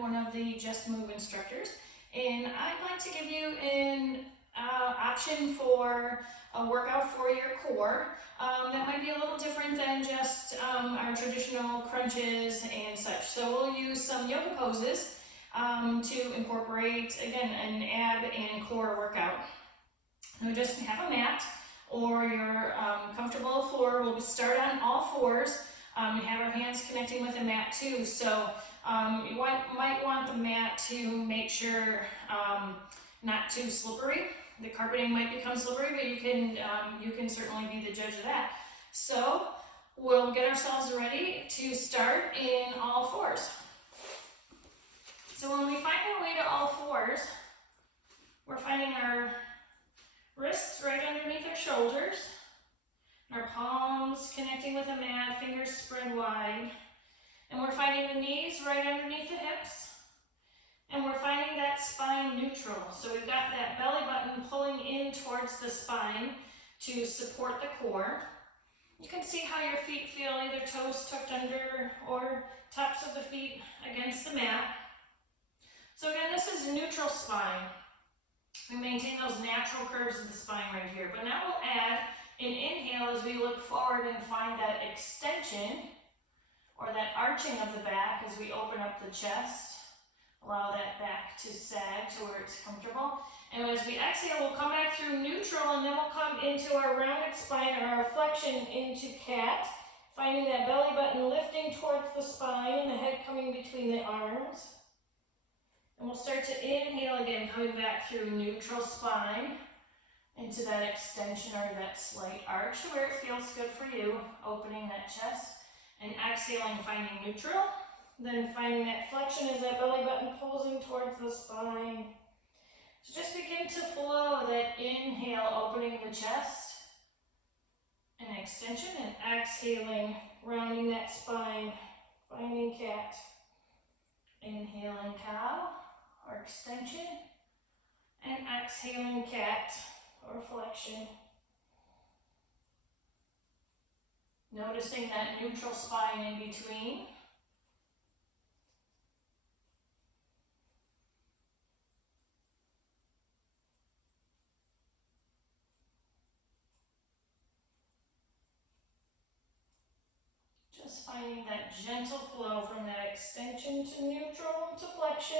one of the Just Move instructors, and I'd like to give you an option for a workout for your core that might be a little different than just our traditional crunches and such. So we'll use some yoga poses to incorporate, again, an ab and core workout. Now just have a mat or your comfortable floor. We'll start on all fours. You have our hands connecting with the mat too, so you might want the mat to make sure not too slippery. The carpeting might become slippery, but you can certainly be the judge of that. So we'll get ourselves ready to start in all fours. So when we find our way to all fours, we're finding our wrists right underneath our shoulders, our palms connecting with the mat, fingers spread wide, and we're finding the knees right underneath the hips, and we're finding that spine neutral. So we've got that belly button pulling in towards the spine to support the core. You can see how your feet feel, either toes tucked under or tops of the feet against the mat. So again, this is neutral spine. We maintain those natural curves of the spine right here. But now we'll add an inhale as we look forward and find that extension or that arching of the back as we open up the chest. Allow that back to sag to where it's comfortable. And as we exhale, we'll come back through neutral, and then we'll come into our rounded spine or our flexion into cat, finding that belly button lifting towards the spine and the head coming between the arms. And we'll start to inhale again, coming back through neutral spine into that extension or that slight arch where it feels good for you, opening that chest. And exhaling, finding neutral. Then finding that flexion as that belly button pulls in towards the spine. So just begin to flow that inhale, opening the chest. And extension, and exhaling, rounding that spine, finding cat. Inhaling cow, or extension, and exhaling cat, or flexion. Noticing that neutral spine in between. Just finding that gentle flow from that extension to neutral to flexion.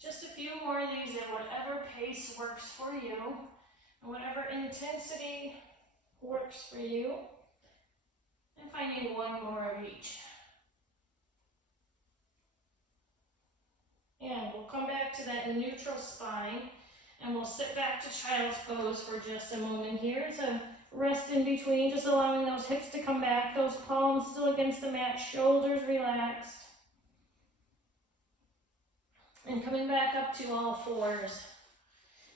Just a few more of these at whatever pace works for you, and whatever intensity works for you. And finding one more of each. And we'll come back to that neutral spine, and we'll sit back to child's pose for just a moment here. So rest in between, just allowing those hips to come back, those palms still against the mat, shoulders relaxed. And coming back up to all fours.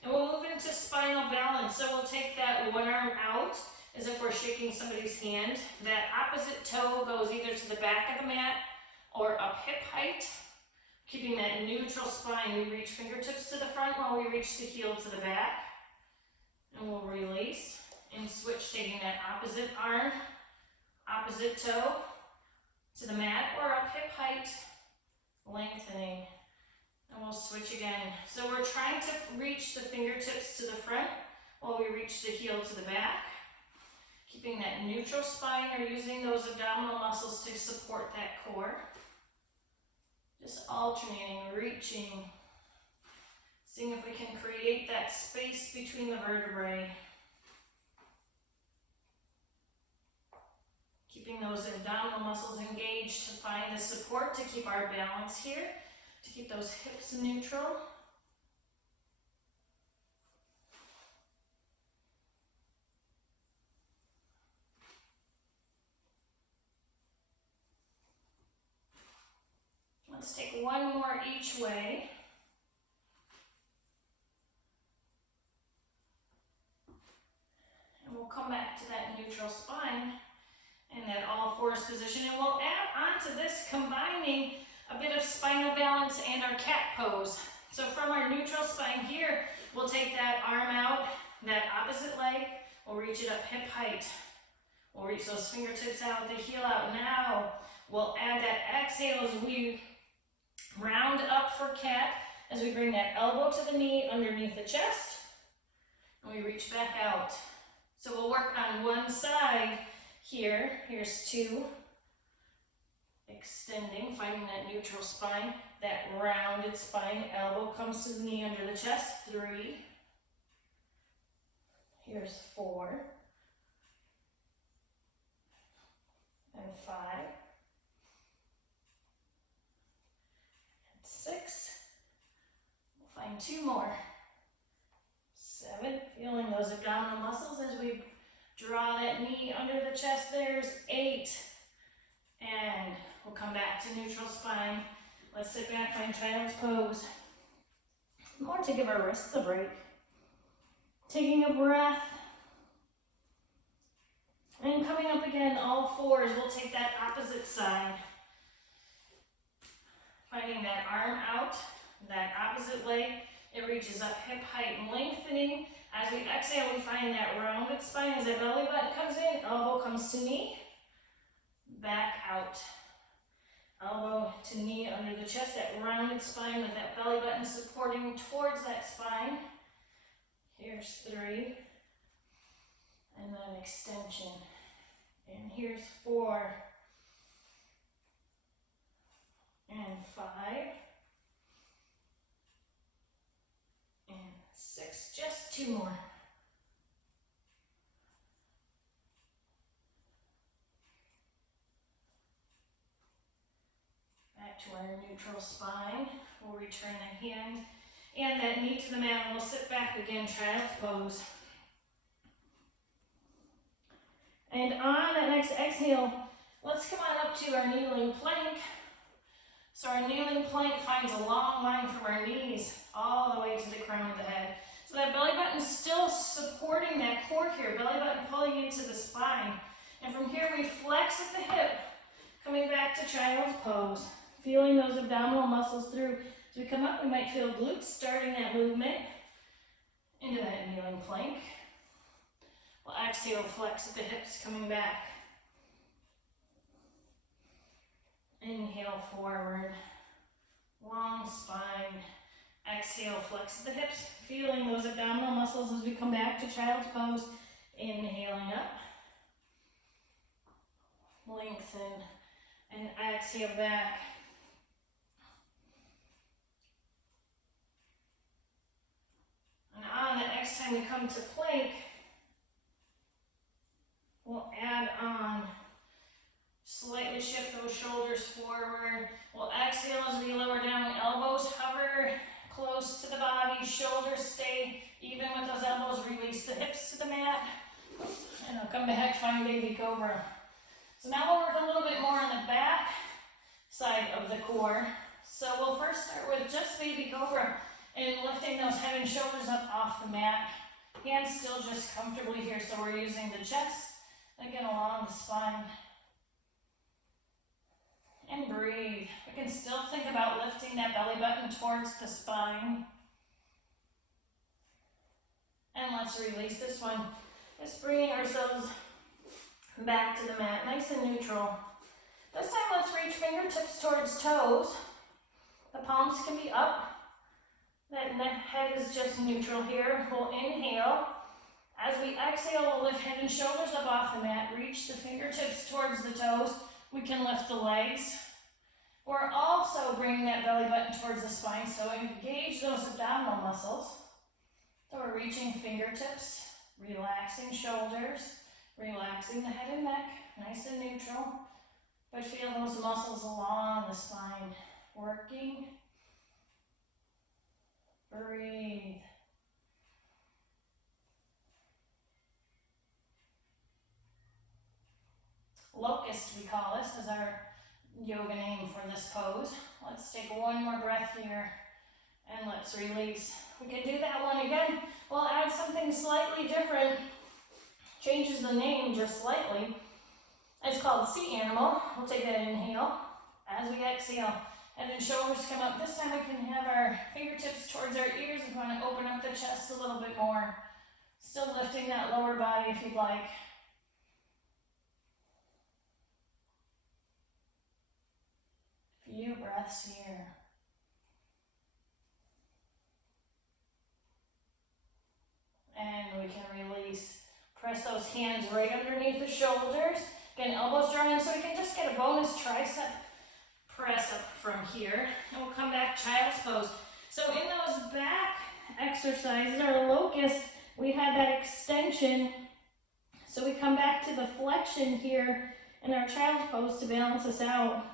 And we'll move into spinal balance. So we'll take that one arm out as if we're shaking somebody's hand. That opposite toe goes either to the back of the mat or up hip height. Keeping that neutral spine, we reach fingertips to the front while we reach the heel to the back. And we'll release and switch, taking that opposite arm, opposite toe to the mat or up hip height, lengthening. And we'll switch again. So we're trying to reach the fingertips to the front while we reach the heel to the back. Keeping that neutral spine or using those abdominal muscles to support that core. Just alternating, reaching. Seeing if we can create that space between the vertebrae. Keeping those abdominal muscles engaged to find the support to keep our balance here. To keep those hips neutral. Let's take one more each way. And we'll come back to that neutral spine and that all fours position. And we'll add on to this, combining a bit of spinal balance and our cat pose. So from our neutral spine here, we'll take that arm out, that opposite leg, we'll reach it up hip height. We'll reach those fingertips out, the heel out. Now we'll add that exhale as we Round up for cat as we bring that elbow to the knee underneath the chest, and we reach back out. So we'll work on one side here. Here's 2. Extending, finding that neutral spine, that rounded spine. Elbow comes to the knee under the chest. 3. Here's 4. And 5. And 6. We'll find 2 more. 7. Feeling those abdominal muscles as we draw that knee under the chest. There's 8. And we'll come back to neutral spine. Let's sit back, find child's pose. More to give our wrists a break. Taking a breath. And coming up again, all 4s. We'll take that opposite side. Finding that arm out, that opposite leg. It reaches up hip height and lengthening. As we exhale, we find that rounded spine as that belly button comes in. Elbow comes to knee. Back out. Elbow to knee under the chest, that rounded spine with that belly button supporting towards that spine. Here's 3. And then extension. And here's 4. And 5. And 6. Just 2 more. Back to our neutral spine. We'll return the hand and that knee to the mat, and we'll sit back again, child's pose. And on that next exhale, let's come on up to our kneeling plank. So our kneeling plank finds a long line from our knees all the way to the crown of the head. So that belly button is still supporting that core here, belly button pulling into the spine. And from here we flex at the hip, coming back to child's pose. Feeling those abdominal muscles through. As we come up, we might feel glutes starting that movement into that kneeling plank. We'll exhale, flex at the hips, coming back. Inhale forward, long spine. Exhale, flex at the hips, feeling those abdominal muscles as we come back to child's pose. Inhaling up, lengthen, and exhale back. And on the next time we come to plank, we'll add on, slightly shift those shoulders forward. We'll exhale as we lower down, elbows hover close to the body, shoulders stay even with those elbows, release the hips to the mat, and I'll come back, find baby cobra. So now we'll work a little bit more on the back side of the core. So we'll first start with just baby cobra and lifting those head and shoulders up off the mat. Hands still just comfortably here, so we're using the chest, again along the spine. And breathe. We can still think about lifting that belly button towards the spine. And let's release this one. Just bringing ourselves back to the mat, nice and neutral. This time let's reach fingertips towards toes. The palms can be up. That head is just neutral here. We'll inhale. As we exhale, we'll lift head and shoulders up off the mat. Reach the fingertips towards the toes. We can lift the legs. We're also bringing that belly button towards the spine, so engage those abdominal muscles. So we're reaching fingertips, relaxing shoulders, relaxing the head and neck, nice and neutral. But feel those muscles along the spine, working. Breathe. Locust, we call this, is our yoga name for this pose. Let's take one more breath here and let's release. We can do that one again. We'll add something slightly different. Changes the name just slightly. It's called sea animal. We'll take that inhale as we exhale. And then shoulders come up. This time we can have our fingertips towards our ears. We want to open up the chest a little bit more. Still lifting that lower body if you'd like. Few breaths here. release. Press those hands right underneath the shoulders. Again, elbows drawn in so we can just get a bonus tricep press up from here. And we'll come back child's pose. So in those back exercises, our locust, we had that extension. So we come back to the flexion here in our child's pose to balance us out.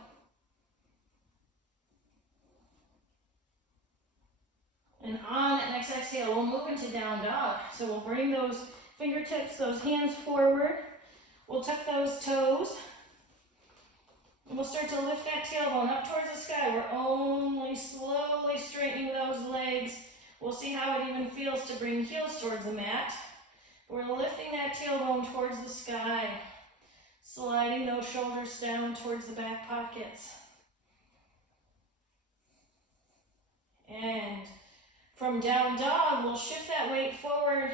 And on that next exhale, we'll move into down dog. So we'll bring those fingertips, those hands forward. We'll tuck those toes. And we'll start to lift that tailbone up towards the sky. We're only slowly straightening those legs. We'll see how it even feels to bring heels towards the mat. We're lifting that tailbone towards the sky. Sliding those shoulders down towards the back pockets. And from down dog, we'll shift that weight forward.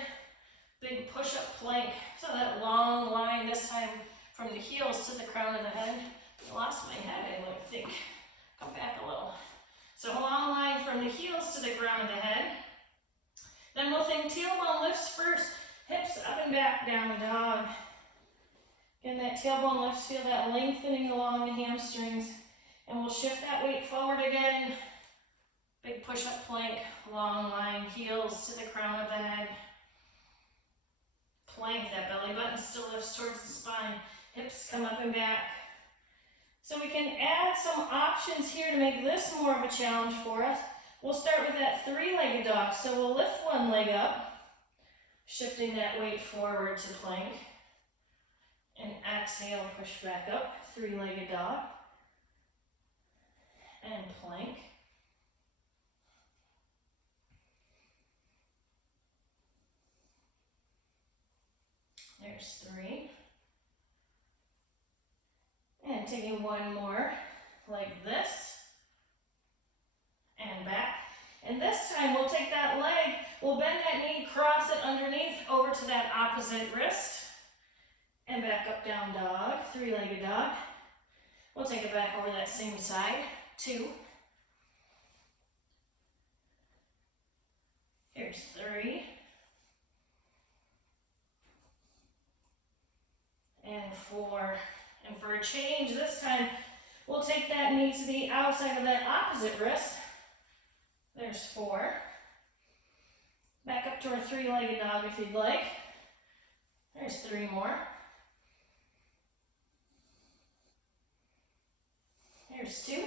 Big push-up plank. So that long line, this time from the heels to the crown of the head. I lost my head, I think. Come back a little. So a long line from the heels to the crown of the head. Then we'll think tailbone lifts first. Hips up and back, down dog. Again, that tailbone lifts, feel that lengthening along the hamstrings. And we'll shift that weight forward again. Big push-up plank, long line, heels to the crown of the head. Plank, that belly button still lifts towards the spine. Hips come up and back. So we can add some options here to make this more of a challenge for us. We'll start with that three-legged dog. So we'll lift one leg up, shifting that weight forward to plank. And exhale, push back up, three-legged dog. And plank. There's three. And taking one more, like this. And back. And this time we'll take that leg, we'll bend that knee, cross it underneath, over to that opposite wrist. And back up, down dog, three-legged dog. We'll take it back over that same side, two. Here's three. And four. And for a change this time, we'll take that knee to the outside of that opposite wrist. There's four. Back up to our three-legged dog if you'd like. There's three more. Here's two.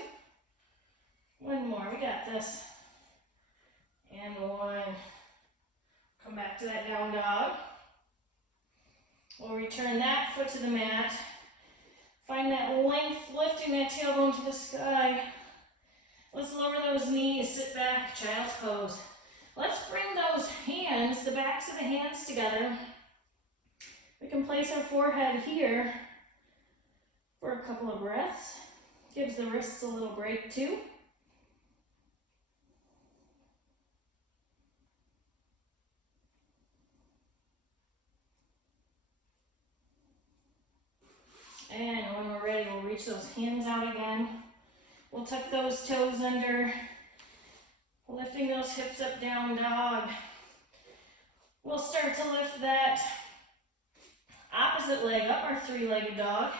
One more, we got this. And one. Come back to that down dog. We'll return that foot to the mat. Find that length, lifting that tailbone to the sky. Let's lower those knees, sit back, child's pose. Let's bring those hands, the backs of the hands together. We can place our forehead here for a couple of breaths. Gives the wrists a little break too. And when we're ready, we'll reach those hands out again. We'll tuck those toes under, lifting those hips up, down dog. We'll start to lift that opposite leg up, our three-legged dog.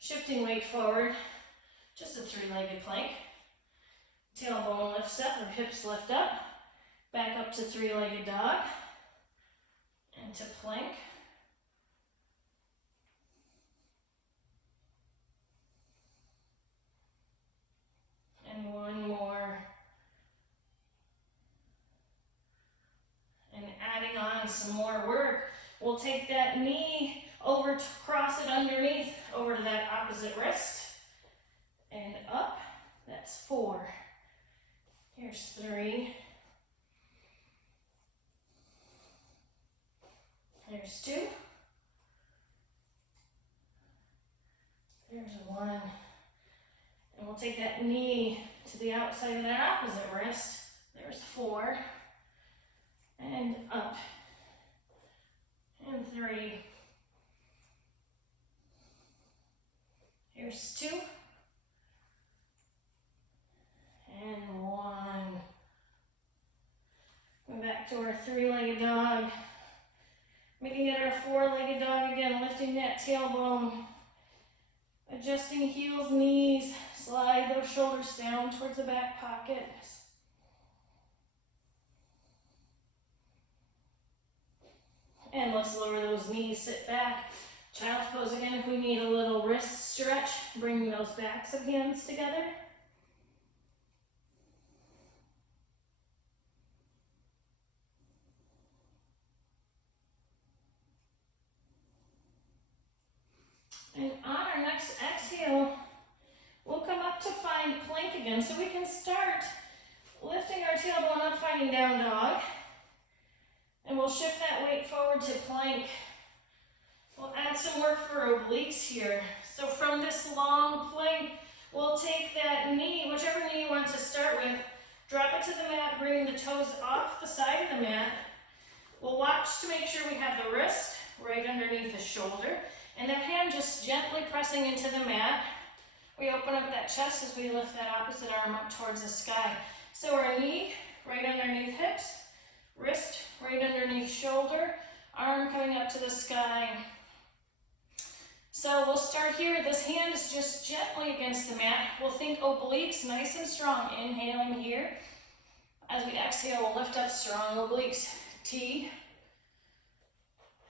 Shifting weight forward, just a three-legged plank. Tailbone lifts up, our hips lift up. Back up to three-legged dog. And to plank. And one more. And adding on some more work, we'll take that knee over to cross it underneath, over to that opposite wrist. And up, that's four. Here's three. Here's two. There's one. And we'll take that knee to the outside of that opposite wrist. There's four. And up. And three. Here's two. And one. Go back to our three-legged dog. that tailbone. Adjusting heels, knees. Slide those shoulders down towards the back pocket. And let's lower those knees, sit back. Child's pose again if we need a little wrist stretch. Bring those backs of hands together. And on our next exhale, we'll come up to find plank again. So we can start lifting our tailbone up, finding down dog. And we'll shift that weight forward to plank. We'll add some work for obliques here. So from this long plank, we'll take that knee, whichever knee you want to start with, drop it to the mat, bring the toes off the side of the mat. We'll watch to make sure we have the wrist right underneath the shoulder, and that hand just gently pressing into the mat. We open up that chest as we lift that opposite arm up towards the sky. So our knee right underneath hips, wrist right underneath shoulder, arm coming up to the sky. So we'll start here. This hand is just gently against the mat. We'll think obliques nice and strong. Inhaling here. As we exhale, we'll lift up strong obliques. T.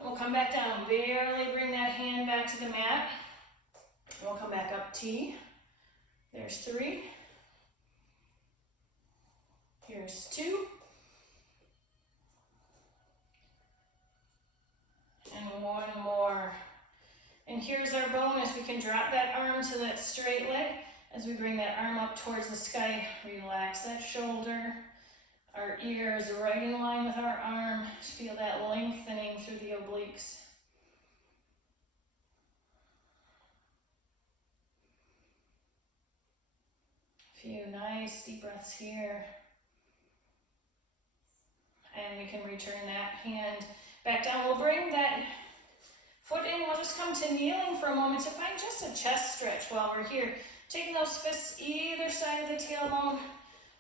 And we'll come back down. Barely bring that hand back to the mat. And we'll come back up. T. There's 3. Here's 2. And 1 more. And here's our bonus. We can drop that arm to that straight leg as we bring that arm up towards the sky. Relax that shoulder. Our ear is right in line with our arm. Just feel that lengthening through the obliques. A few nice deep breaths here. And we can return that hand back down. We'll bring that foot in. We'll just come to kneeling for a moment to find just a chest stretch while we're here. Taking those fists either side of the tailbone.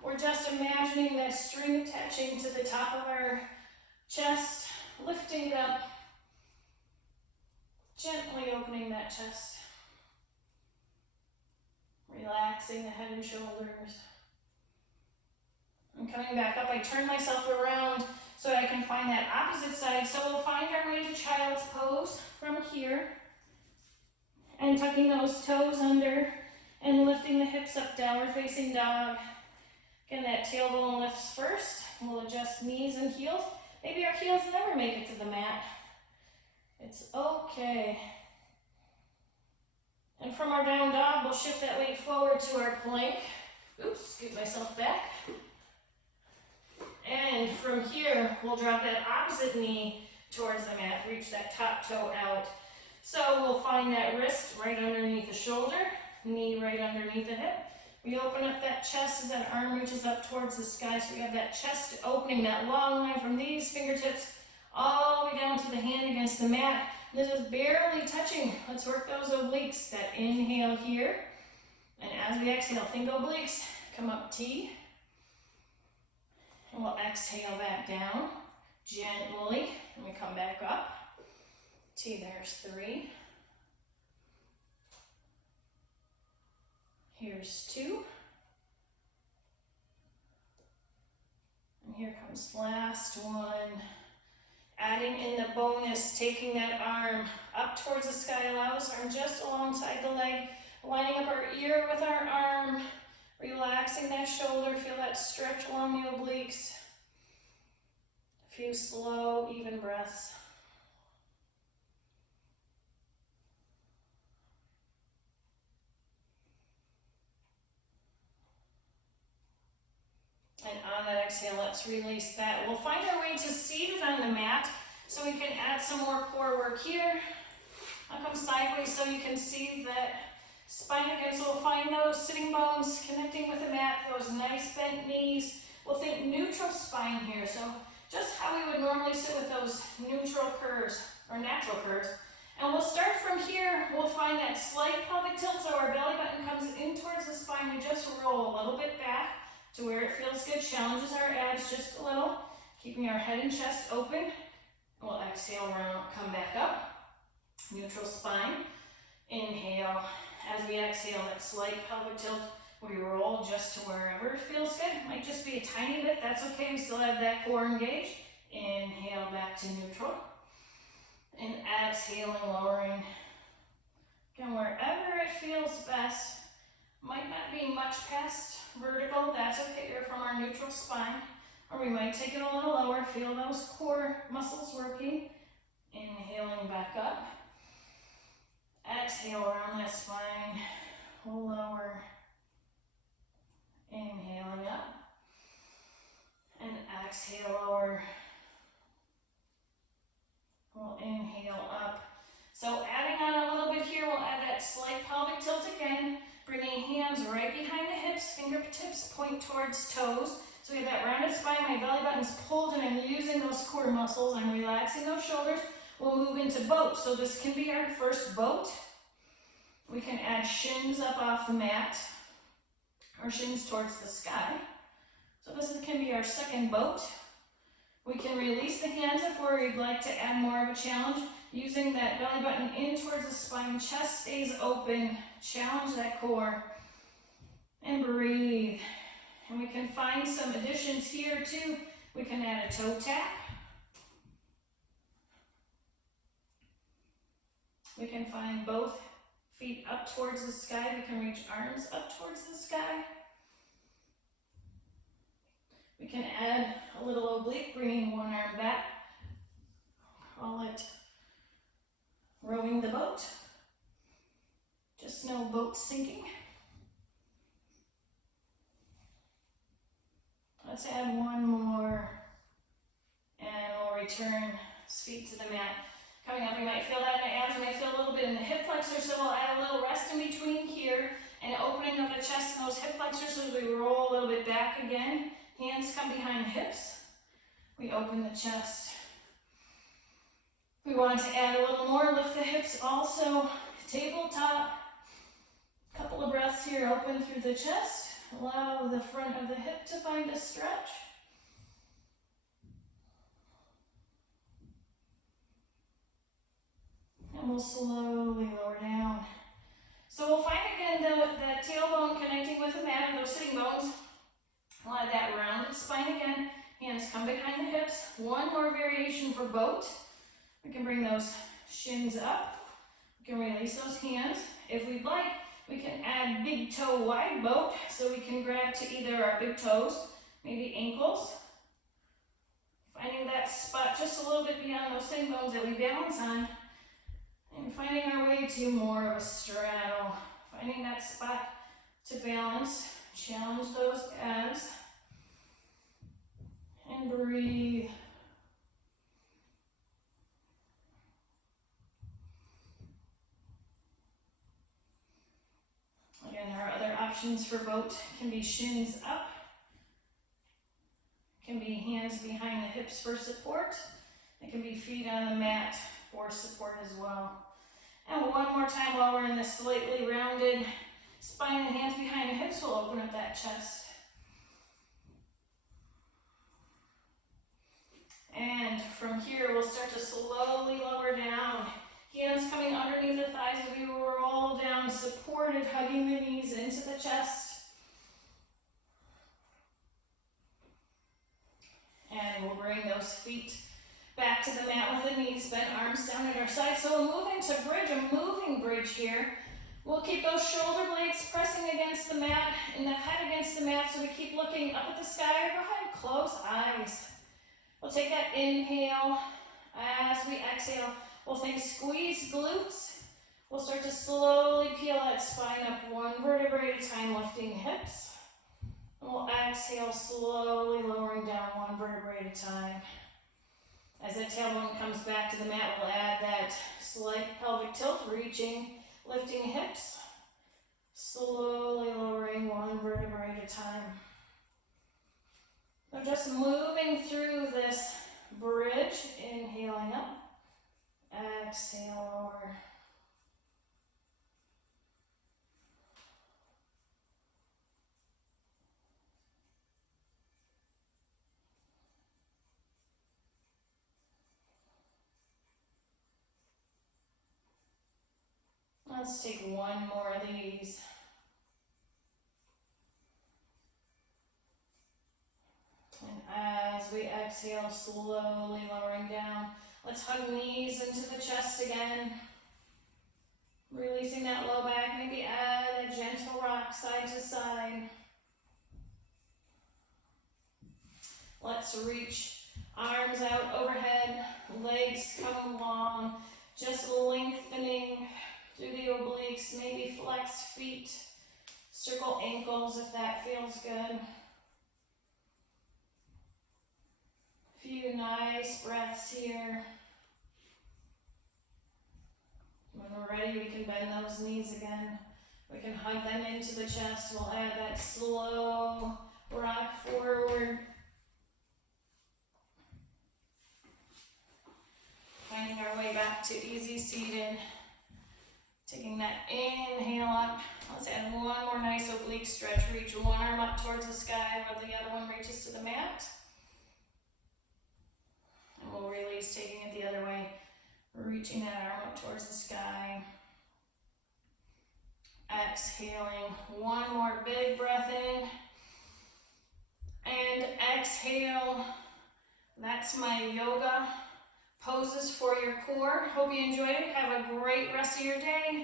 We're just imagining that string attaching to the top of our chest, lifting it up, gently opening that chest, relaxing the head and shoulders. And coming back up, I turn myself around so I can find that opposite side. So we'll find our way to child's pose from here, and tucking those toes under and lifting the hips up, downward facing dog. Again, that tailbone lifts first. We'll adjust knees and heels. Maybe our heels never make it to the mat. It's okay. And from our down dog, we'll shift that weight forward to our plank. Oops, scoot myself back. And from here, we'll drop that opposite knee towards the mat. Reach that top toe out. So we'll find that wrist right underneath the shoulder, knee right underneath the hip. We open up that chest as that arm reaches up towards the sky. So we have that chest opening, that long line from these fingertips all the way down to the hand against the mat. This is barely touching. Let's work those obliques. That inhale here. And as we exhale, think obliques. Come up T. And we'll exhale back down gently. And we come back up. T, there's 3. Here's 2. And here comes last one. Adding in the bonus, taking that arm up towards the sky. Allow this arm just alongside the leg. Lining up our ear with our arm. Relaxing that shoulder. Feel that stretch along the obliques. A few slow, even breaths. And on that exhale, let's release that. We'll find our way to seated on the mat, so we can add some more core work here. I'll come sideways so you can see that spine again. So we'll find those sitting bones connecting with the mat, those nice bent knees. We'll think neutral spine here. So just how we would normally sit with those neutral curves, or natural curves. And we'll start from here. We'll find that slight pelvic tilt, so our belly button comes in towards the spine. We just roll a little bit back to where it feels good, challenges our abs just a little, keeping our head and chest open. We'll exhale around, come back up. Neutral spine. Inhale. As we exhale, that slight pelvic tilt, we roll just to wherever it feels good. Might just be a tiny bit, that's okay. We still have that core engaged. Inhale back to neutral. And exhaling, lowering. Again, wherever it feels best. Might not be much past vertical, that's okay. You're from our neutral spine. Or we might take it a little lower, feel those core muscles working. Inhaling back up. Exhale around that spine, lower. Inhaling up. And exhale, lower. We'll inhale up. So adding on a little bit here, we'll add that slight pelvic tilt again. Bringing hands right behind the hips, fingertips point towards toes. So we have that rounded spine, my belly button's pulled, and I'm using those core muscles. I'm relaxing those shoulders. We'll move into boat. So this can be our first boat. We can add shins up off the mat, or shins towards the sky. So this can be our second boat. We can release the hands if we'd like to add more of a challenge. Using that belly button in towards the spine, chest stays open. Challenge that core. And breathe. And we can find some additions here too. We can add a toe tap. We can find both feet up towards the sky. We can reach arms up towards the sky. We can add a little oblique, bringing one arm back. Call it rowing the boat. Just no boat sinking. Let's add one more. And we'll return feet to the mat. Coming up, you might feel that in the abs, you might feel a little bit in the hip flexor, so we'll add a little rest in between here and opening of the chest and those hip flexors as we roll a little bit back again. Hands come behind the hips. We open the chest. We want to add a little more, lift the hips also. Tabletop. Couple of breaths here, open through the chest. Allow the front of the hip to find a stretch. And we'll slowly lower down. So we'll find again that tailbone connecting with the mat, those sitting bones. We'll add that rounded spine again. Hands come behind the hips. One more variation for boat. We can bring those shins up. We can release those hands. If we'd like, we can add big toe wide boat. So we can grab to either our big toes, maybe ankles. Finding that spot just a little bit beyond those sitting bones that we balance on. And finding our way to more of a straddle. Finding that spot to balance. Challenge those abs. And breathe. Again, there are other options for boat. Can be shins up. Can be hands behind the hips for support. It can be feet on the mat for support as well. And one more time while we're in this slightly rounded spine and hands behind the hips, we'll open up that chest. And from here, we'll start to slowly lower down. Hands coming underneath the thighs as we roll down, supported, hugging the knees into the chest. And we'll bring those feet back to the mat with the knees bent, arms down at our sides. So we'll move into bridge, a moving bridge here. We'll keep those shoulder blades pressing against the mat and the head against the mat, so we keep looking up at the sky. Go ahead and close eyes. We'll take that inhale. As we exhale, we'll think squeeze glutes. We'll start to slowly peel that spine up one vertebrae at a time, lifting hips. And we'll exhale, slowly lowering down one vertebrae at a time. As that tailbone comes back to the mat, we'll add that slight pelvic tilt, reaching, lifting hips, slowly lowering one vertebrae at a time. So just moving through this bridge, inhaling up, exhale, lower. Let's take one more of these. And as we exhale, slowly lowering down. Let's hug knees into the chest again. Releasing that low back, maybe add a gentle rock side to side. Let's reach arms out overhead, legs come long, just lengthening through the obliques, maybe flex feet, circle ankles if that feels good. Few nice breaths here. When we're ready, we can bend those knees again. We can hug them into the chest. We'll add that slow rock forward. Finding our way back to easy seated. Taking that inhale up. Let's add one more nice oblique stretch. Reach one arm up towards the sky while the other one reaches to the mat. And we'll release, taking it the other way. Reaching that arm up towards the sky. Exhaling. One more big breath in. And exhale. That's my yoga poses for your core. Hope you enjoyed it. Have a great rest of your day.